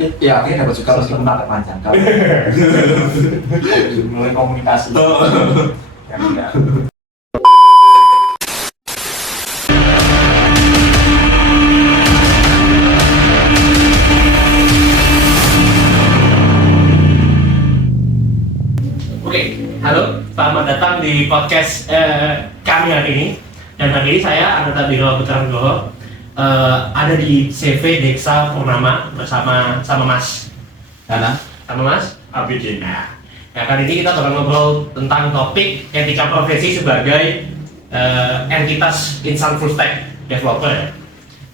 Ya akhirnya dapat juga meskipun agak panjang. Mulai komunikasi. Ya, enggak. Oke, halo, selamat datang di podcast kami hari ini. Dan hari ini saya Ananta Biro Putra Nugroho, ada di CV Deksa Purnama bersama Mas Nana, sama Mas Abidin. Nah, kali ini kita bakal ngobrol tentang topik etika profesi sebagai entitas insan full stack developer.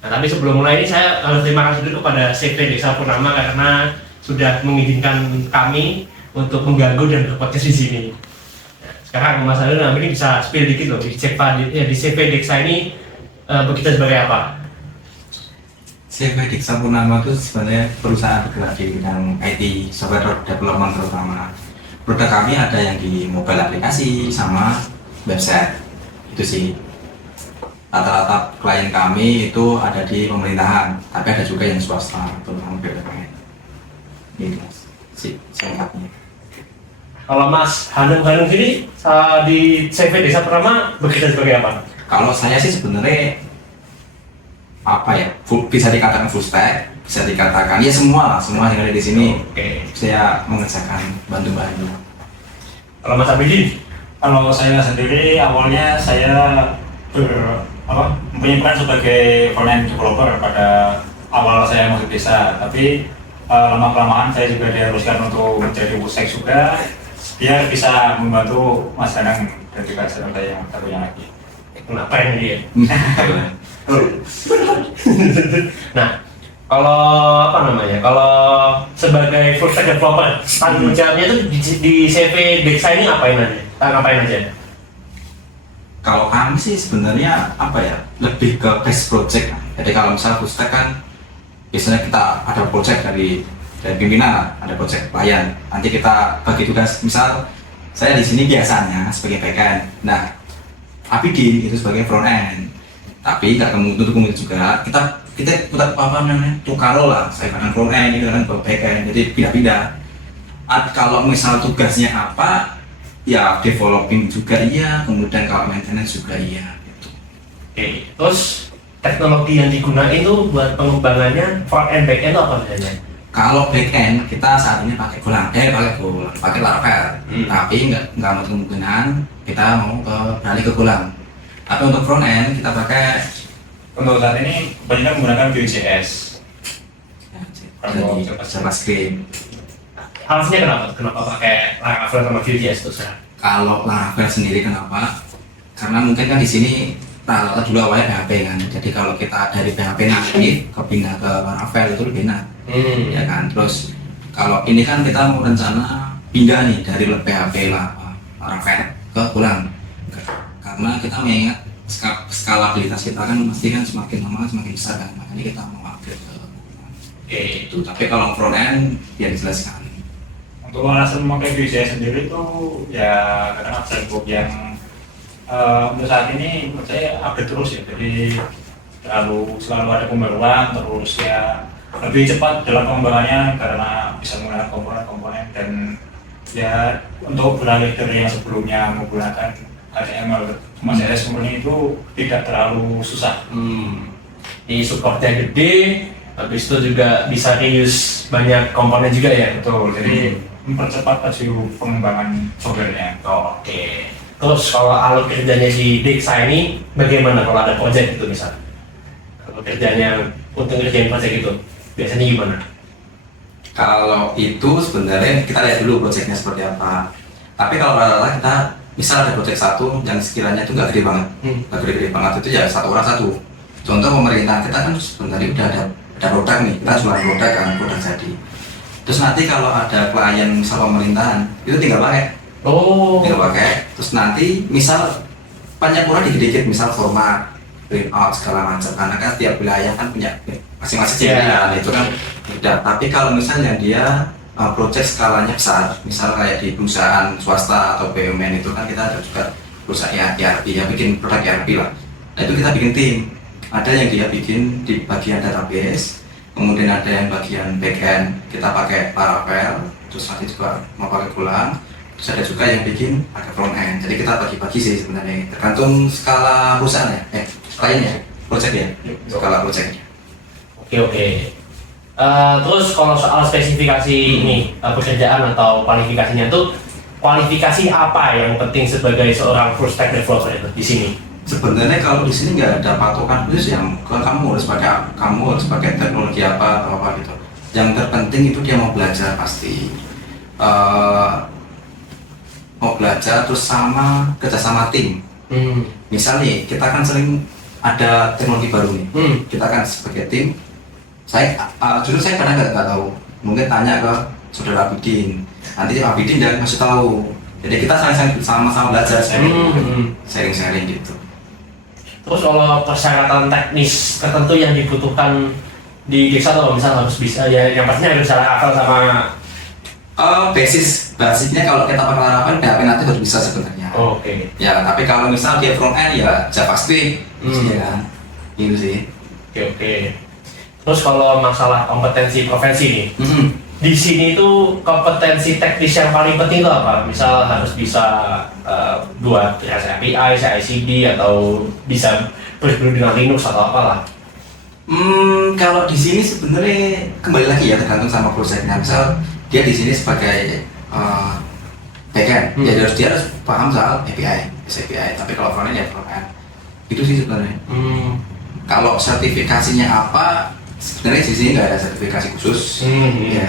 Nah, tapi sebelum mulai ini saya harus terima kasih dulu kepada CV Deksa Purnama karena sudah mengizinkan kami untuk mengganggu dan berpodcast di sini. Nah, sekarang Mas Alun ini bisa spill dikit loh di CV Deksa ini bekerja sebagai apa? CV Deksa Purnama itu sebenarnya perusahaan bergerak di bidang IT, software development terutama. Produk kami ada yang di mobile aplikasi sama website. Itu sih. Rata-rata klien kami itu ada di pemerintahan, tapi ada juga yang swasta, terutama BUMN. Ini sih singkatnya. Kalau Mas Hanung sini di CV Deksa Purnama bekerja sebagai apa? Kalau saya sih sebenarnya apa ya, bisa dikatakan full stack, bisa dikatakan ya semua yang ada di sini. Oke. Saya mengerjakan bantu-bantu. Kalau Mas Abidin? Kalau saya sendiri awalnya saya mempunyai peran sebagai front-end developer pada awal saya masuk desa, tapi lama-kelamaan saya juga diharuskan untuk menjadi full stack juga biar bisa membantu Mas Danang dan juga saudara yang satunya lagi. Kenapa yang dia? Nah, kalau kalau sebagai full stack developer, tanggung jawabnya itu di CV Deksa ini ngapain aja? Kalau kami sih sebenarnya apa ya, lebih ke base project. Jadi kalau misalnya full stack kan biasanya kita ada project dari pimpinan, ada project klien. Nanti kita bagi tugas, misal saya di sini biasanya sebagai backend. Nah, Abidin itu sebagai front end. Tapi nggak untuk juga kita tukar role lah. Saya kadang front end, ini kadang back end. Jadi pindah-pindah. Kalau misal tugasnya apa, ya developing juga iya, kemudian kalau maintenance juga iya. Gitu. Oke, terus teknologi yang digunakan itu buat pengembangannya front end back end itu apa saja? Kalau backend kita saat ini pakai pakai Laravel, tapi nggak ada kemungkinan kita mau beralih ke Golang. Tapi untuk front end kita pakai Untuk saat ini banyak menggunakan Vue.js. jadi JavaScript. Alasannya kenapa pakai Laravel sama Vue.js itu? Kalau Laravel sendiri kenapa? Karena mungkin kan di sini rata-rata dulu awalnya PHP kan. Jadi kalau kita dari PHP natif pindah ke Laravel itu lebih enak. Ya kan. Terus kalau ini kan kita mau rencana pindah nih dari PHP Laravel ke Golang. Karena kita mengingat skalabilitas kita kan pasti kan semakin lama semakin besar kan, makanya kita mau upgrade ke itu. Tapi kalau front end ya dijelaskan. Untuk alasan memakai Vue.js sendiri itu ya karena framework yang untuk saat ini menurut saya update terus ya, jadi selalu ada pembaruan terus ya, lebih cepat dalam pengembangannya karena bisa menggunakan komponen-komponen dan ya untuk beralih dari yang sebelumnya menggunakan HTML sama CSS murni itu tidak terlalu susah. Di supportnya gede, habis itu juga bisa reuse banyak komponen juga ya. Betul, jadi mempercepat laju pengembangan softwarenya. Oke. Terus kalau alur kerjanya di Deksa ini bagaimana kalau ada project gitu misalnya? Kalau kerjanya untuk ngerjain project itu biasanya gimana? Kalau itu sebenarnya kita lihat dulu proyeknya seperti apa. Tapi kalau rata-rata kita misal ada proyek satu yang sekiranya itu nggak gede banget, itu ya satu orang satu. Contoh pemerintah kita kan sebenarnya udah ada produk nih, kita jualan produk jadi. Terus nanti kalau ada klien misal pemerintahan itu tinggal pakai. Terus nanti misal penyempurna dikit-dikit, misal format, print out segala macam. Karena kan tiap wilayah kan punya masing-masing ciri itu kan beda. Tapi kalau misalnya dia project skalanya besar, misal kayak di perusahaan swasta atau BUMN itu kan kita ada juga perusahaan ERP ya, bikin produk ERP lah. Nah itu kita bikin tim, ada yang dia bikin di bagian database, kemudian ada yang bagian backend kita pakai Laravel, terus nanti juga mau pakai Golang, terus ada juga yang bikin pakai front end. Jadi kita bagi-bagi sih sebenarnya, tergantung skala perusahaan ya, kliennya, project ya, skala projectnya. Oke. Terus kalau soal spesifikasi ini pekerjaan atau kualifikasinya tuh, kualifikasi apa yang penting sebagai seorang full stack developer itu di sini? Sebenarnya kalau di sini nggak ada patokan khusus yang kamu harus pakai teknologi apa atau apa gitu. Yang terpenting itu dia mau belajar pasti, mau belajar terus sama kerjasama tim. Misal nih kita kan sering ada teknologi baru nih, kita kan sebagai tim. Jujur saya kadang nggak tahu, mungkin tanya ke saudara Abidin, nanti Abidin dia masih tahu. Jadi kita sama-sama belajar, sharing gitu. Terus kalau persyaratan teknis tertentu yang dibutuhkan di desa atau misal harus bisa ya, yang pastinya harus bisa hafal sama basicnya kalau kita pakai Laravel, PHP nanti harus bisa sebenarnya. Oke. Ya, tapi kalau misal dia front end ya JavaScript, ya kan, gitu sih. Oke. Terus kalau masalah kompetensi profesi nih, di sini tuh kompetensi teknis yang paling penting itu apa? Misal harus bisa buat REST API, CI/CD, atau bisa berburu dengan Linux atau apalah. Kalau di sini sebenarnya kembali lagi ya tergantung sama projectnya. Misal dia di sini sebagai backend, ya dia harus paham soal API, API. Tapi kalau front end ya front end. Itu sih sebenarnya. Kalau sertifikasinya apa? Sebenarnya di sini nggak ada sertifikasi khusus. Ya.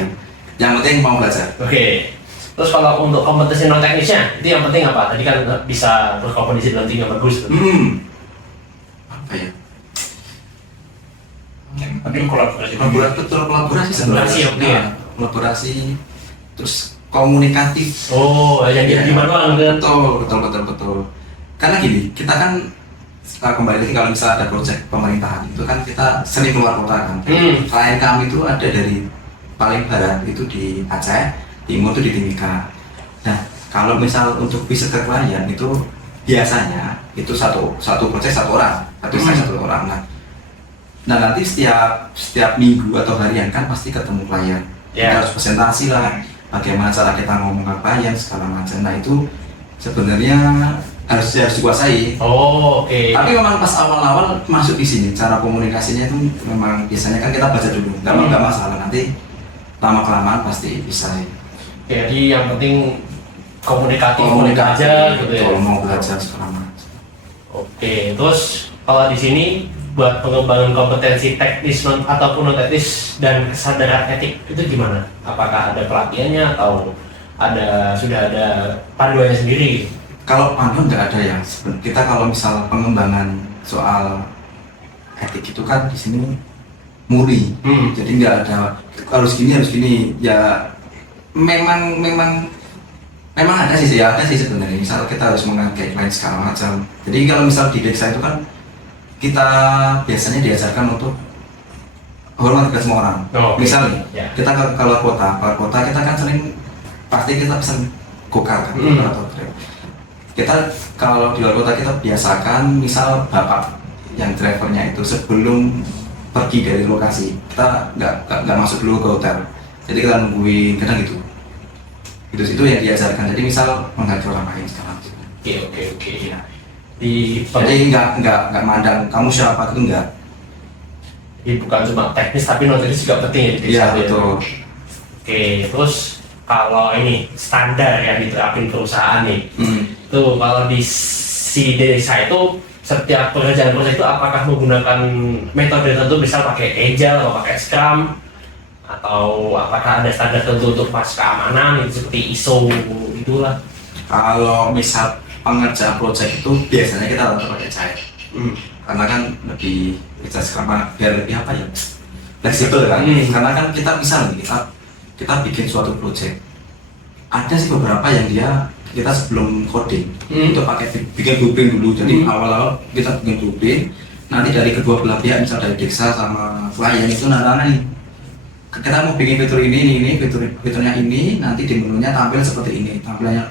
Yang penting mau belajar. Oke. Terus kalau untuk kompetensi non teknisnya, itu yang penting apa? Tadi kan bisa berkomunikasi dengan tim yang bagus. Apa ya? Tapi kolaborasi kolaborasi Kolaborasi, oke. Nah, kolaborasi terus komunikatif. Oh, yang Ya, di manual kan? betul. Karena gini, kita kan kembali lagi kalau misalnya ada proyek pemerintahan itu kan kita sering keluar kota kan. Klien kami itu ada dari paling barat itu di Aceh, timur itu di Timika. Nah, kalau misal untuk visit ke klien itu biasanya itu satu proyek satu orang, satu orang. Nah nanti setiap minggu atau harian kan pasti ketemu klien. Kita harus presentasi lah, bagaimana cara kita ngomong ke klien segala macam. Nah itu sebenarnya harus dikuasai. Oke. Tapi memang pas awal-awal masuk di sini cara komunikasinya itu memang biasanya kan kita baca dulu, nggak masalah, nanti lama kelamaan pasti bisa. Jadi yang penting komunikatif aja gitu ya. Kalau mau belajar segala macam. Oke. Terus kalau di sini buat pengembangan kompetensi teknis ataupun non teknis dan kesadaran etik itu gimana? Apakah ada pelatihannya atau sudah ada panduannya sendiri? Kalau panduan nggak ada ya. Kita kalau misal pengembangan soal etik itu kan di sini murni. Jadi nggak ada harus gini. Ya memang ada sih sebenarnya. Misal kita harus mengakai guideline segala macam. Jadi kalau misal di desa itu kan kita biasanya diajarkan untuk hormat ke semua orang. Misal nih, kita ke luar kota kita kan sering pasti kita pesan gokar kan, atau Grab. Kita kalau di luar kota kita biasakan misal bapak yang drivernya itu sebelum pergi dari lokasi kita nggak masuk dulu ke hotel, jadi kita nungguin kadang gitu. Itu yang diajarkan. Jadi misal menghargai orang lain sekarang. Oke. Ya. Jadi nggak mandang kamu siapa itu enggak. Jadi bukan cuma teknis tapi non teknis juga penting ya di desa. Iya betul. Oke, terus kalau ini standar yang diterapin perusahaan nih, itu kalau di si desa itu setiap pekerjaan proyek itu apakah menggunakan metode tertentu, misal pakai Agile atau pakai Scrum, atau apakah ada standar tertentu untuk pas keamanan seperti ISO itulah? Kalau misal pengerjaan proyek itu biasanya kita tetap pakai Agile, karena kan lebih bisa Scrum biar lebih apa ya, fleksibel kan. Karena kan kita bisa nih kita bikin suatu proyek, ada sih beberapa yang kita sebelum coding itu pakai bikin blueprint dulu. Jadi awal-awal kita bikin blueprint, nanti dari kedua belah pihak, misal dari desa sama klien itu nih kita mau bikin fitur ini fiturnya ini, nanti di menunya tampil seperti ini, tampilannya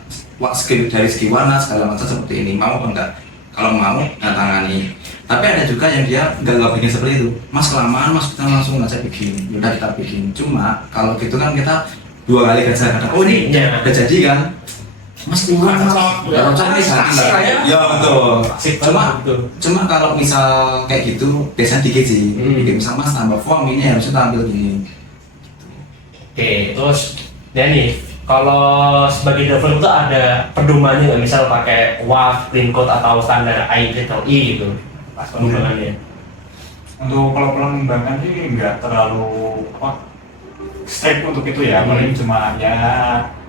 dari segi warna segala macam seperti ini, mau apa enggak. kalau mau tangani. Tapi ada juga yang dia nggak bikin seperti itu. Mas kelamaan, mas kita langsung aja bikin, udah kita bikin. Cuma kalau gitu kan kita 2 kali kerja kadang. Oh ini ya. Udah jadi kan? Mas kurang, mas. Nggak cocok nih ganti. Ya betul. Cuma kalau misal kayak gitu biasanya dikit sih. Dikit misal mas tambah form ini harusnya tampil gini. Oke, terus ya nih, kalau sebagai developer itu ada pedomannya nggak, misal pakai WAF, clean code atau standar IEEE gitu pas pengembangannya? Untuk kalau pengembangan sih nggak terlalu strict untuk itu ya, paling cuma ya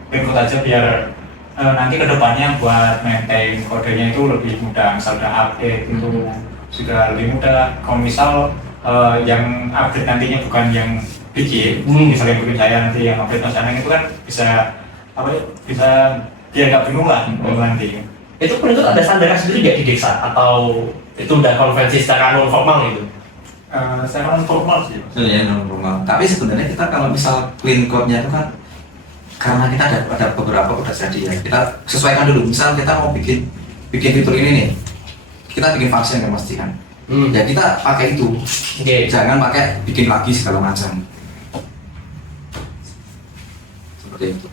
ikut aja biar nanti kedepannya buat maintain kodenya itu lebih mudah, misal udah update itu sudah lebih mudah. Kalau misal yang update nantinya bukan yang bikin, misalnya bikin saya nanti yang update sana itu kan bisa bisa dia nggak bingung lah nanti. Itu pun itu ada standar sendiri nggak di desa atau itu udah konvensi secara non formal gitu? Secara non formal sih. Ya non formal. Tapi sebenarnya kita kalau misal clean code-nya itu kan karena kita ada beberapa udah jadi ya, kita sesuaikan dulu. Misal kita mau bikin fitur ini nih, kita bikin function kan pasti kan. Ya kita pakai itu. Jangan pakai bikin lagi segala macam. Seperti itu.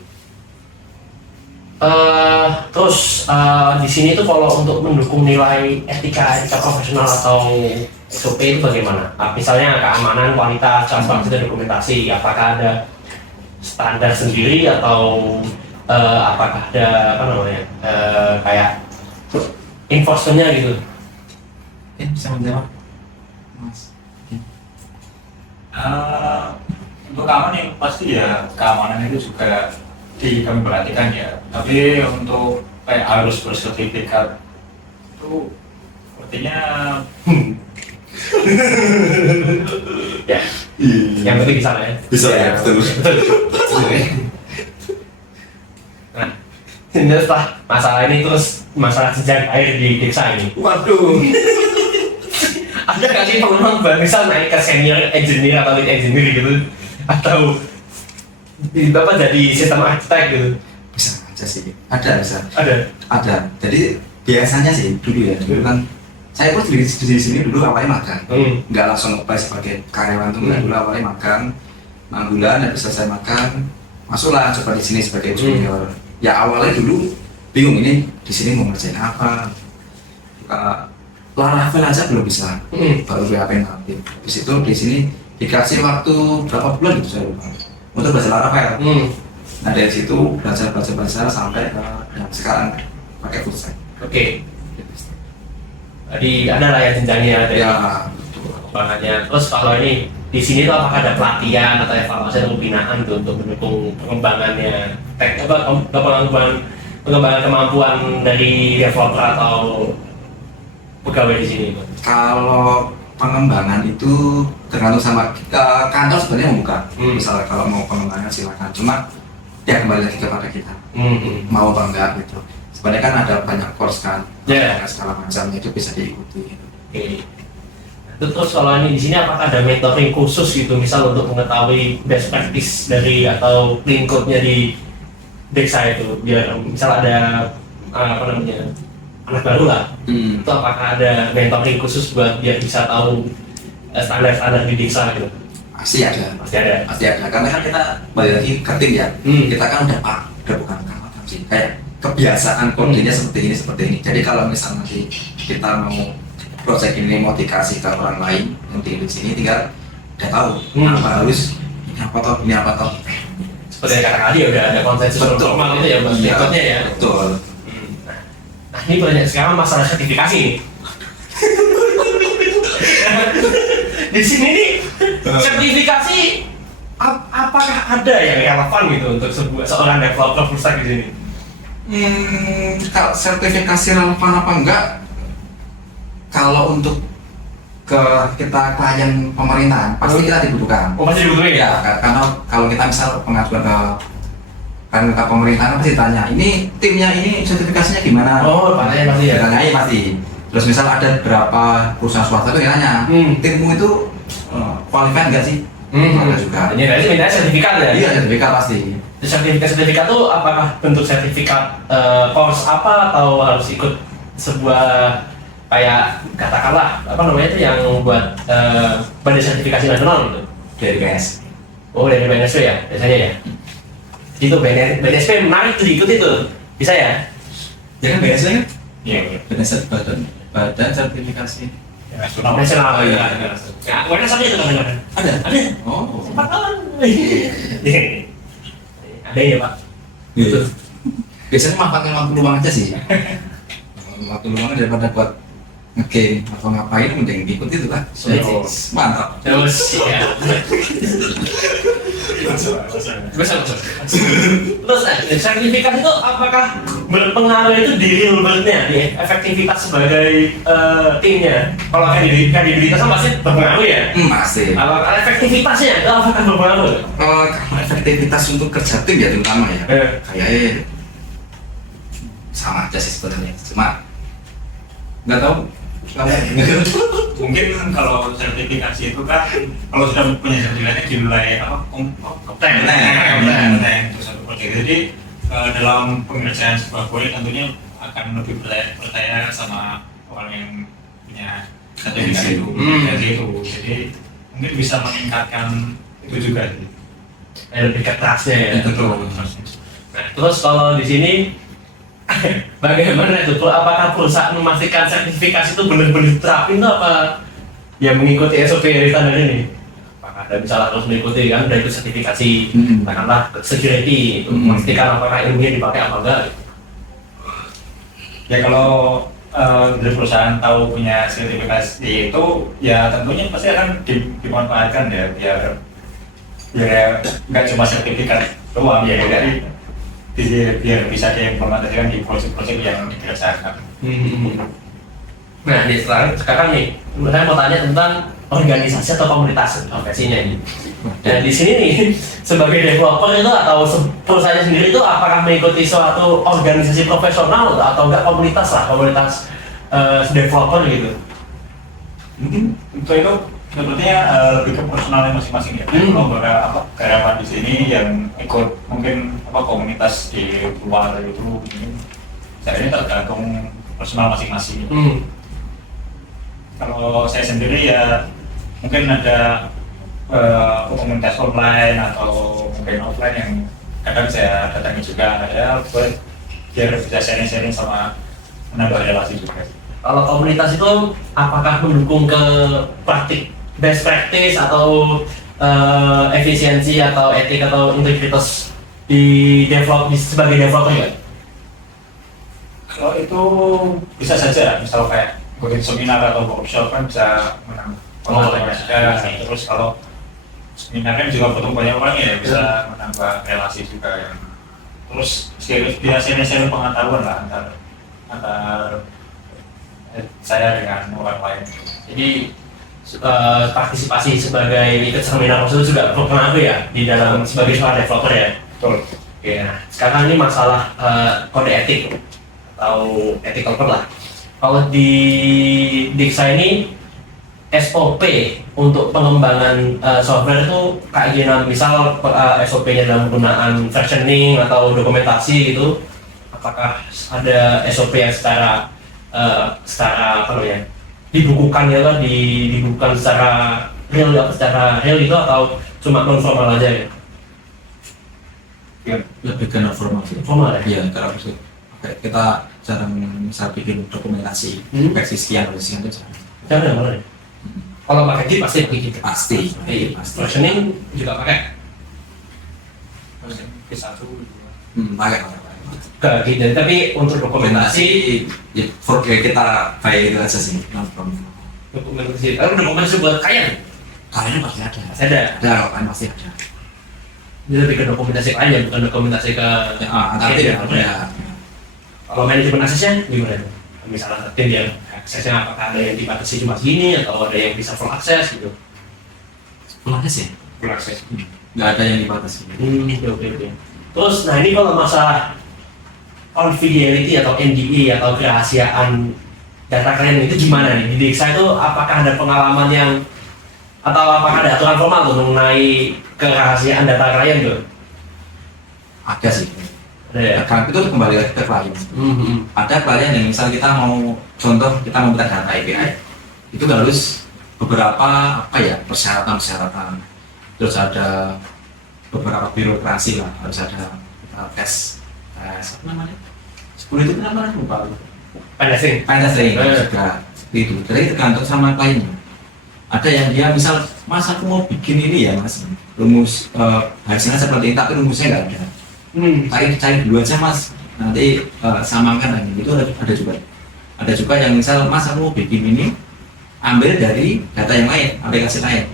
Terus di sini tuh kalau untuk mendukung nilai etika profesional atau SOP itu bagaimana? Misalnya keamanan, kualitas, transparansi dan dokumentasi, apakah ada standar sendiri atau apakah ada kayak enforcement-nya gitu? Bisa menjawab, Mas. Untuk keamanan yang pasti ya keamanan itu juga kami perhatikan ya. Tapi untuk kayak harus bersertifikat itu sepertinya ya. Yang penting bisa ya. Bisa ya, betul. Nah, setelah masalah ini terus masalah jenjang air di desa ini. Waduh. Ada nggak sih pengalaman misal naik ke senior engineer atau lead engineer gitu, atau Bapak jadi sistem arsitek gitu? Bisa aja sih. Bisa. Ada. Jadi biasanya sih dulu kan saya pun di sini dulu awalnya magang. Nggak langsung apply sebagai karyawan tuh, dulu awalnya magang 6 bulan, habis selesai magang masuklah coba di sini sebagai junior. Ya awalnya dulu bingung ini di sini mau ngerjain apa. Laravel aja belum bisa, baru PHP. Habis itu di sini dikasih waktu berapa bulan gitu saya lupa untuk belajar Laravel. Nah dari situ belajar sampai ke yang sekarang pakai full stack. Oke. Jadi ada lah ya jenjangnya, ada ya pengembangannya. Terus kalau ini di sini tuh apakah ada pelatihan atau evaluasi atau pembinaan tuh untuk mendukung pengembangannya, pengembangan kemampuan dari developer atau pegawai di sini? Kalau pengembangan itu tergantung sama kantor sebenarnya membuka. Misalnya kalau mau pengembangan silakan. Cuma ya kembali lagi kepada kita. Mau apa enggak gitu. Sebenarnya kan ada banyak course kan. Segala macam itu bisa diikuti. Terus kalau ini di sini apakah ada mentoring khusus gitu, misal untuk mengetahui best practice dari atau clean code-nya di desa itu, biar misal ada anak baru lah, itu apakah ada mentoring khusus buat biar bisa tahu standar-standar di desa gitu? Pasti ada. Karena kan kita balik lagi ke tim ya. Kita kan udah bukan kawan sih. Kayak kebiasaan kodenya seperti ini. Jadi kalau misalnya nanti kita mau project ini mau dikasih ke orang lain yang tinggal di sini, tinggal udah tahu apa harus ini apa toh. Seperti yang kata tadi udah ada konsensus normal itu ya buat metodenya ya. Betul. Nah ini banyak sekarang masalah sertifikasi nih. Di sini nih sertifikasi apakah ada yang relevan gitu untuk seorang developer full stack di sini? Kalau sertifikasi relevan apa enggak? Kalau untuk kita klien pemerintahan pasti kita dibutuhkan. Oh pasti dibutuhin ya? Karena kalau kita misal pengajuan ke pemerintahan pasti tanya, ini timnya ini sertifikasinya gimana? Oh pasti ya. Tanya pasti. Terus misal ada berapa perusahaan swasta itu tanya, timmu itu qualified enggak sih? Ada juga. Ini berarti minta sertifikat ya? Iya sertifikat pasti. Sertifikat itu apakah bentuk sertifikat course apa atau harus ikut sebuah kayak katakanlah apa namanya itu yang buat badan sertifikasi nasional gitu. Dari PS. Oh dari BNSP ya biasanya ya. Itu BNSP menarik tuh diikuti tuh, bisa ya? Ya kan PS kan? Iya. Badan sertifikasi Ya, nasional. Nasional. Oh, iya. Ya, mana sampai itu kan? ada. Oh. Sempat kawan. Ada ya Pak. Gitu. Biasanya manfaatkan waktu luang aja sih. Waktu luang daripada buat nge-game atau ngapain mending ikut itu kan. Mantap. Terus ya. Terus sertifikat itu apakah berpengaruh itu di real world-nya, di efektivitas sebagai timnya? Kalau kredibilitas kan pasti berpengaruh ya. Pasti. Apakah efektivitasnya itu apakah berpengaruh? Kalau efektivitas untuk kerja tim ya terutama ya. Kayaknya sama aja sih sebenarnya. Cuma nggak tahu. Mungkin kalau sertifikasi itu kan kalau sudah punya sertifikatnya dinilai apa kompeten terus satu proyek. Jadi dalam pengerjaan sebuah proyek tentunya akan lebih percaya sama orang yang punya sertifikat itu. Jadi mungkin bisa meningkatkan itu juga. Lebih ke trust-nya ya. Betul. Nah, terus kalau di sini bagaimana itu? Apakah perusahaan memastikan sertifikasi itu benar-benar diterapin tuh apa yang mengikuti SOP dari standar ini? Apakah ada misalnya harus mengikuti kan dari itu sertifikasi, katakanlah security, memastikan apakah ilmunya dipakai apa enggak? Ya kalau dari perusahaan tahu punya sertifikasi itu ya tentunya pasti akan dimanfaatkan ya biar nggak cuma sertifikat doang ya dari biar bisa diimplementasikan di proyek-proyek yang dikerjakan. Nah, sekarang nih, saya mau tanya tentang organisasi atau komunitas profesinya ini. Dan di sini nih, sebagai developer itu atau perusahaan sendiri itu apakah mengikuti suatu organisasi profesional atau enggak komunitas developer gitu? Untuk itu sepertinya lebih ke personalnya masing-masing ya. Kalau beberapa karyawan di sini yang ikut mungkin komunitas di luar itu mungkin saya ini tergantung personal masing-masing. Kalau saya sendiri ya mungkin ada komunitas online atau mungkin offline yang kadang saya datangi juga ya buat biar bisa sharing-sharing sama menambah relasi juga. Kalau komunitas itu apakah mendukung ke best practice atau efisiensi atau etik atau integritas sebagai developer ya? Kalau itu bisa saja, misal kayak ikut seminar atau workshop kan bisa menambah terus kalau seminar kan juga ketemu banyak orang ya bisa menambah relasi juga yang terus biasanya pengetahuan lah antar saya dengan orang lain. Jadi partisipasi sebagai ikut seminar itu juga berpengaruh ya di dalam sebagai seorang developer ya. Betul. Oke, nah sekarang ini masalah kode etik atau ethical code lah. Kalau di Dixa ini SOP untuk pengembangan software itu kayak gimana? Misal SOP-nya dalam penggunaan versioning atau dokumentasi gitu, apakah ada SOP yang secara apa namanya dibukukan ya kan dibukukan secara real itu atau cuma non formal aja ya? Ya lebih ke non formal sih. Formal ya? Iya, kalau kita jarang misal bikin dokumentasi versi sekian itu Jangan ya? Kalau pakai Git pasti pakai Git. pasti. Versioning juga pakai. K1 Pakai. Git, tapi untuk dokumentasi ya kita pakai itu aja sih. dokumentasi buat klien Kalian pasti ada. ada. Ada, kalian pasti ada. Ini lebih ke dokumentasi klien bukan dokumentasi ke Nanti ya. Kalau manajemen aksesnya gimana? Misalnya tim yang aksesnya apakah ada yang dibatasi cuma segini atau ada yang bisa full akses gitu? Full akses ya? full akses. Nggak ada yang dibatasi. Oke. Terus, nah ini kalau masalah confidentiality atau NDA atau kerahasiaan data klien itu gimana nih? Di Dixa itu apakah ada pengalaman yang atau apakah ada aturan formal tuh mengenai kerahasiaan data klien tuh? Ada sih. Ya. Tergantung itu kembali lagi ke klien. Ada klien yang misal kita mau contoh kita mau minta data API itu harus beberapa apa ya persyaratan, terus ada beberapa birokrasi lah, harus ada tes apa namanya 10 itu kenapa lupa Pendasing. juga seperti itu. Jadi tergantung sama kliennya. Ada yang dia misal mas aku mau bikin ini ya mas, rumus hasilnya seperti ini tapi rumusnya nggak ada. Cari dulu aja mas, nanti samakan lagi. Itu ada juga. Ada juga yang misal mas aku mau bikin ini, ambil dari data yang lain, aplikasi lain.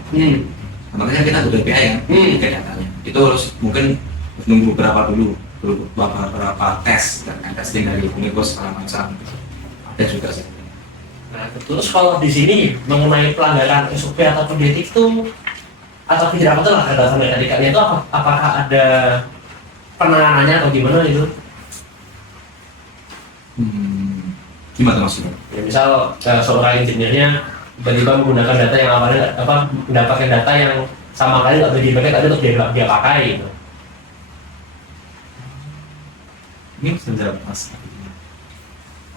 Makanya kita butuh API kan, ke datanya. Itu harus mungkin nunggu beberapa tes dan testing dari Unicode segala macam. Ada juga sih. Nah, terus kalau di sini mengenai pelanggaran SOP atau kode etik itu atau tidak betul lah dasar etikanya itu apakah ada penanganannya atau gimana itu? Gimana maksudnya? Ya, misal seorang engineer-nya tiba-tiba menggunakan data yang awalnya mendapatkan data yang sama kali nggak dipakai tadi untuk dia pakai gitu. Ini senjata mas.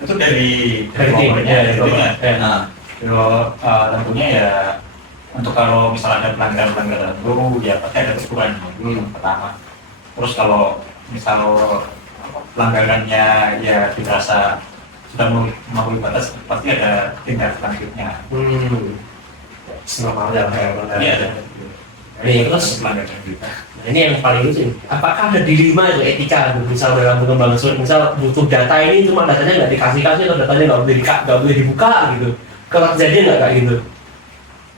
Itu dari developernya. Nah, tentunya ya untuk kalau misalnya ada pelanggaran itu ya pasti ada teguran pertama. Terus kalau misal pelanggarannya ya dirasa sudah melampaui batas, pasti ada tindak selanjutnya. Normalnya kayak Iya. Ini terus pelanggaran kita. nah, ini yang paling lucu. Apakah ada dilema itu etika misal dalam pengembangan software, misal butuh data ini cuma datanya nggak dikasih atau datanya nggak boleh dibuka gitu? Kalau kejadian nggak kayak gitu?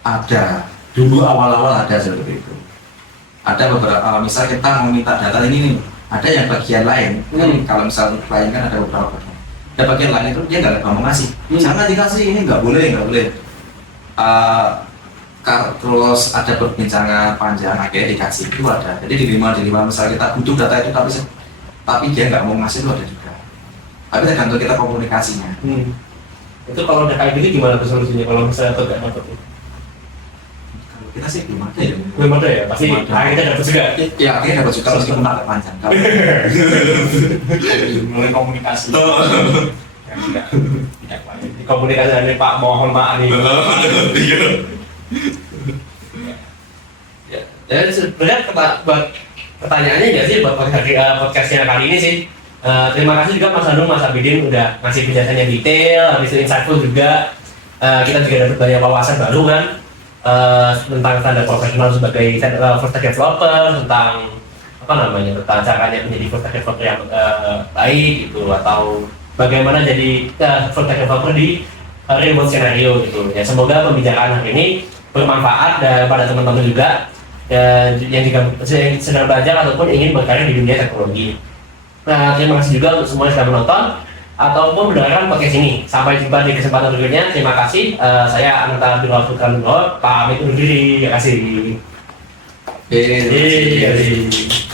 ada. Dulu awal-awal ada seperti itu. Ada beberapa, misal kita mau minta data ini nih, ada yang bagian lain. Kalau misal klien kan ada beberapa bagian. Ada bagian lain itu dia nggak mau ngasih. Jangan dikasih ini nggak boleh. Terus ada perbincangan panjang akhirnya dikasih itu ada. Jadi diterima misal kita butuh data itu tapi dia nggak mau ngasih itu ada juga. Tapi tergantung kita komunikasinya. Itu kalau udah kayak gitu gimana tuh solusinya kalau misalnya tidak dapat? Kalau kita sih belum ada ya. Belum ada ya, pasti Belum ada. akhirnya dapat juga. Ya akhirnya dapat juga meskipun agak panjang. Mulai komunikasi yang tidak baik. Komunikasi dari Pak mohon Pak nih. Ya, sebenarnya buat pertanyaannya nggak sih buat podcastnya kali ini sih. Terima kasih juga Mas Anung, Mas Abidin udah ngasih penjelasannya detail, habis itu insightful juga. Kita juga dapat banyak wawasan baru kan tentang standar profesional sebagai full stack developer, tentang tentang caranya menjadi full stack developer yang baik gitu, atau bagaimana jadi full stack developer di remote scenario gitu. Ya semoga pembicaraan hari ini bermanfaat pada teman-teman juga yang sedang belajar ataupun ingin berkarya di dunia teknologi. Nah, terima kasih juga untuk semua yang sudah menonton ataupun mendengarkan podcast ini. Sampai jumpa di kesempatan berikutnya. Terima kasih. Saya Ananta Abdullah Putra Nugroho, pamit undur diri. Terima kasih. Terima kasih.